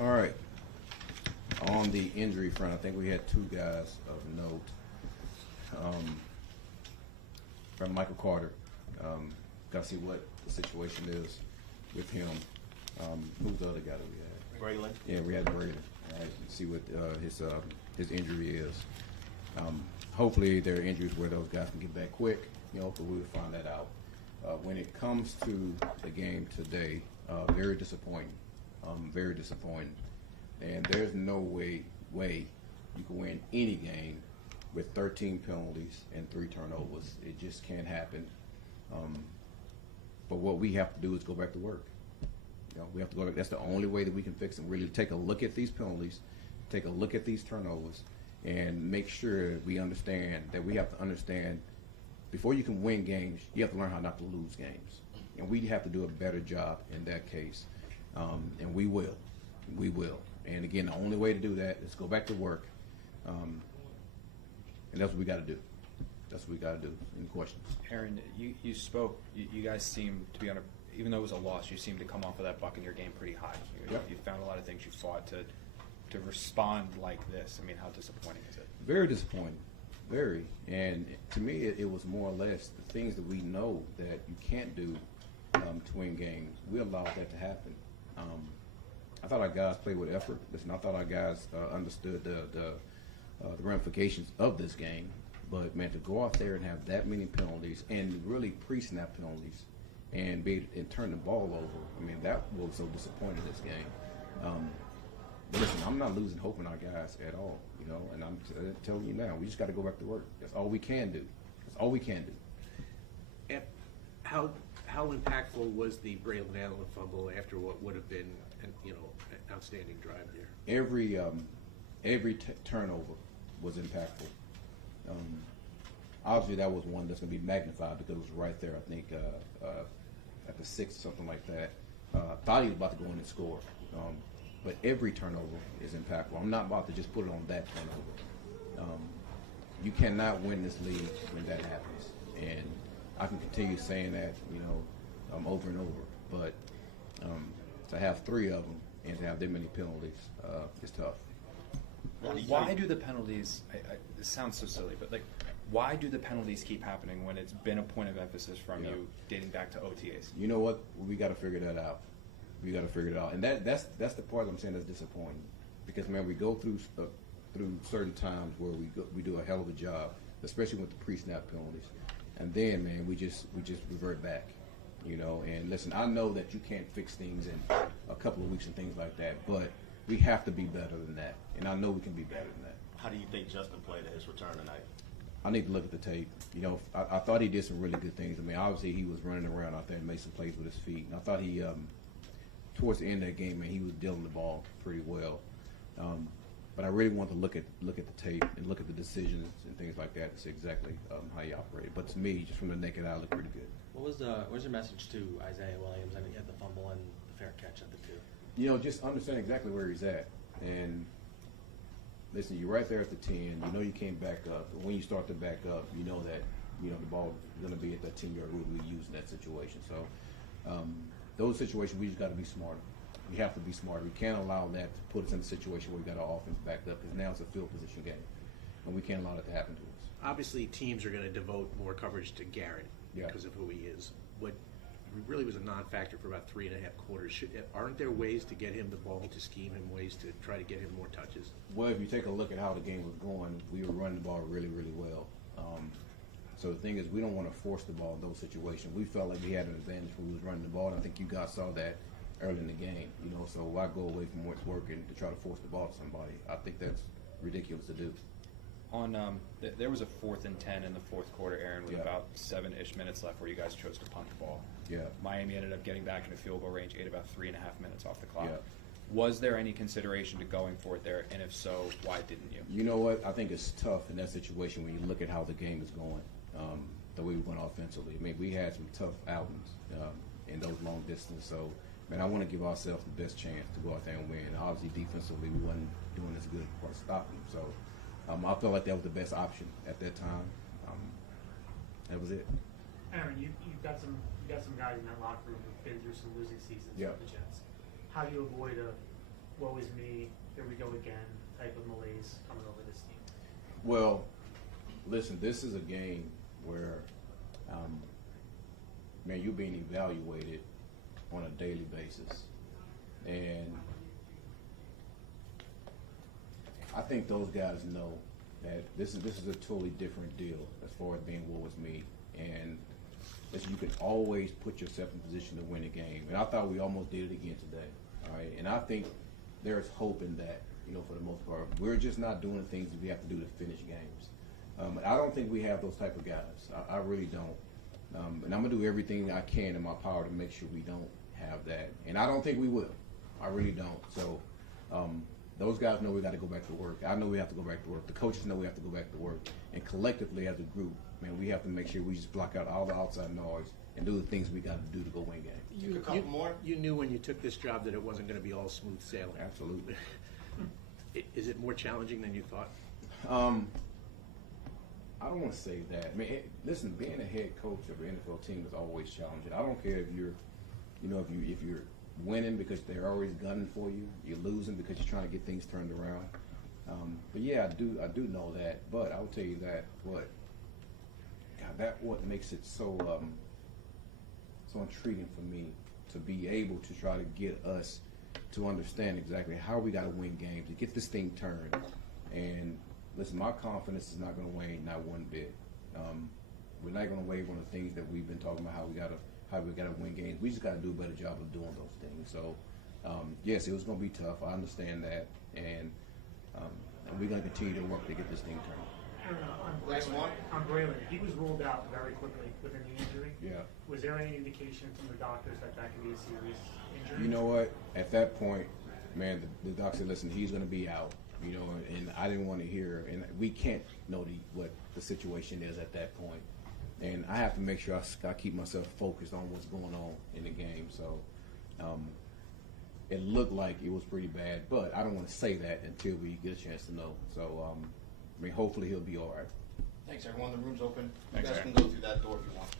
All right. On the injury front, I think we had two guys of note. From Michael Carter. Got to see what the situation is with him. Who's the other guy that we had? Braylon. Yeah, we had Braylon. All right, see what his injury is. Hopefully, there are injuries where those guys can get back quick. But we will find that out. When it comes to the game today, very disappointing. Very disappointing. And there's no way you can win any game with 13 penalties and 3 turnovers. It just can't happen. But what we have to do is go back to work. We have to go back. That's the only way that we can fix them. Really take a look at these penalties, take a look at these turnovers, and make sure we understand that we have to understand before you can win games, you have to learn how not to lose games. And we have to do a better job in that case. And we will. We will. And again, the only way to do that is go back to work. And that's what we got to do. That's what we got to do. Any questions? Aaron, you spoke. You guys seem to be on a, even though it was a loss, you seem to come off of that Buccaneer game pretty high. You found a lot of things you fought to respond like this. I mean, how disappointing is it? Very disappointing. Very. And to me, it was more or less the things that we know that you can't do to win games. We allowed that to happen. I thought our guys played with effort. Listen, I thought our guys understood the ramifications of this game. But, man, to go out there and have that many penalties and really pre-snap penalties and turn the ball over, I mean, that was so disappointing this game. But listen, I'm not losing hope in our guys at all, and I'm telling you now, we just got to go back to work. That's all we can do. That's all we can do. And how impactful was the Braylon Allen fumble after what would have been an outstanding drive there? Every turnover was impactful. Obviously, that was one that's going to be magnified because it was right there, I think, at the 6th, something like that. Thought he was about to go in and score. But every turnover is impactful. I'm not about to just put it on that turnover. You cannot win this league when that happens. And I can continue saying that, over and over. But to have 3 of them and to have that many penalties is tough. Why do the penalties, it sounds so silly, but why do the penalties keep happening when it's been a point of emphasis from you dating back to OTAs? You know what? We got to figure that out. We got to figure it out. And that's the part I'm saying that's disappointing. Because, man, we go through certain times where we do a hell of a job, especially with the pre-snap penalties. And then, man, we just revert back. And listen, I know that you can't fix things in a couple of weeks and things like that, but we have to be better than that. And I know we can be better than that. How do you think Justin played at his return tonight? I need to look at the tape. I thought he did some really good things. I mean, obviously he was running around out there and made some plays with his feet. And I thought he, towards the end of that game, man, he was dealing the ball pretty well. But I really want to look at the tape and look at the decisions and things like that to see exactly how he operated. But to me, just from the naked eye, it looked pretty good. What was your message to Isaiah Williams? I mean, he had the fumble and the fair catch at the 2. Just understand exactly where he's at. And listen, you're right there at the 10. You came back up. And when you start to back up, you know that the ball is going to be at that 10-yard rule we use in that situation. So those situations, we just got to be smarter. We have to be smarter. We can't allow that to put us in a situation where we got our offense backed up, because now it's a field position game, and we can't allow that to happen to us. Obviously, teams are going to devote more coverage to Garrett because of who he is. But he really was a non-factor for about 3.5 quarters. Aren't there ways to get him the ball, to scheme him, ways to try to get him more touches? Well, if you take a look at how the game was going, we were running the ball really, really well. So the thing is, we don't want to force the ball in those situations. We felt like we had an advantage when we was running the ball, and I think you guys saw that early in the game. So why go away from what's working to try to force the ball to somebody? I think that's ridiculous to do. There was a 4th and 10 in the 4th quarter, Aaron, with about 7-ish minutes left, where you guys chose to punt the ball. Yeah. Miami ended up getting back into field goal range, ate about 3.5 minutes off the clock. Yeah. Was there any consideration to going for it there, and if so, why didn't you? You know what? I think it's tough in that situation when you look at how the game is going, the way we went offensively. I mean, we had some tough outings in those long distance. So, man, I want to give ourselves the best chance to go out there and win. Obviously, defensively, we wasn't doing as good for stopping them. So, I felt like that was the best option at that time. That was it. Aaron, you've got some guys in that locker room who've been through some losing seasons with the Jets. How do you avoid a woe is me, here we go again type of malaise coming over this team? Well, listen, this is a game where, man, you're being evaluated on a daily basis. And I think those guys know that this is a totally different deal as far as being woe is me. And listen, you can always put yourself in position to win a game. And I thought we almost did it again today. All right. And I think there's hope in that, for the most part. We're just not doing the things that we have to do to finish games. I don't think we have those type of guys. I really don't. And I'm going to do everything I can in my power to make sure we don't have that. And I don't think we will. I really don't. So those guys know we got to go back to work. I know we have to go back to work. The coaches know we have to go back to work. And collectively as a group, man, we have to make sure we just block out all the outside noise and do the things we got to do to go win games. You knew when you took this job that it wasn't going to be all smooth sailing. Absolutely. Is it more challenging than you thought? I don't want to say that. I mean, listen, being a head coach of an NFL team is always challenging. I don't care if you're, if you're winning because they're always gunning for you. You're losing because you're trying to get things turned around. But yeah, I do know that. But I'll tell you that what makes it so so intriguing for me to be able to try to get us to understand exactly how we got to win games, to get this thing turned. And listen, my confidence is not going to wane, not one bit. We're not going to waver on the things that we've been talking about, how we got to win games. We just got to do a better job of doing those things. So, yes, it was going to be tough. I understand that, and we're going to continue to work to get this thing turned. On Braylon, he was ruled out very quickly within the injury. Yeah. Was there any indication from the doctors that could be a serious injury? You know what? At that point, man, the doctor said, listen, he's going to be out. And I didn't want to hear, and we can't know what the situation is at that point. And I have to make sure I keep myself focused on what's going on in the game. So it looked like it was pretty bad, but I don't want to say that until we get a chance to know. So, hopefully he'll be all right. Thanks, everyone. The room's open. Thanks, you guys Aaron. can go through that door if you want.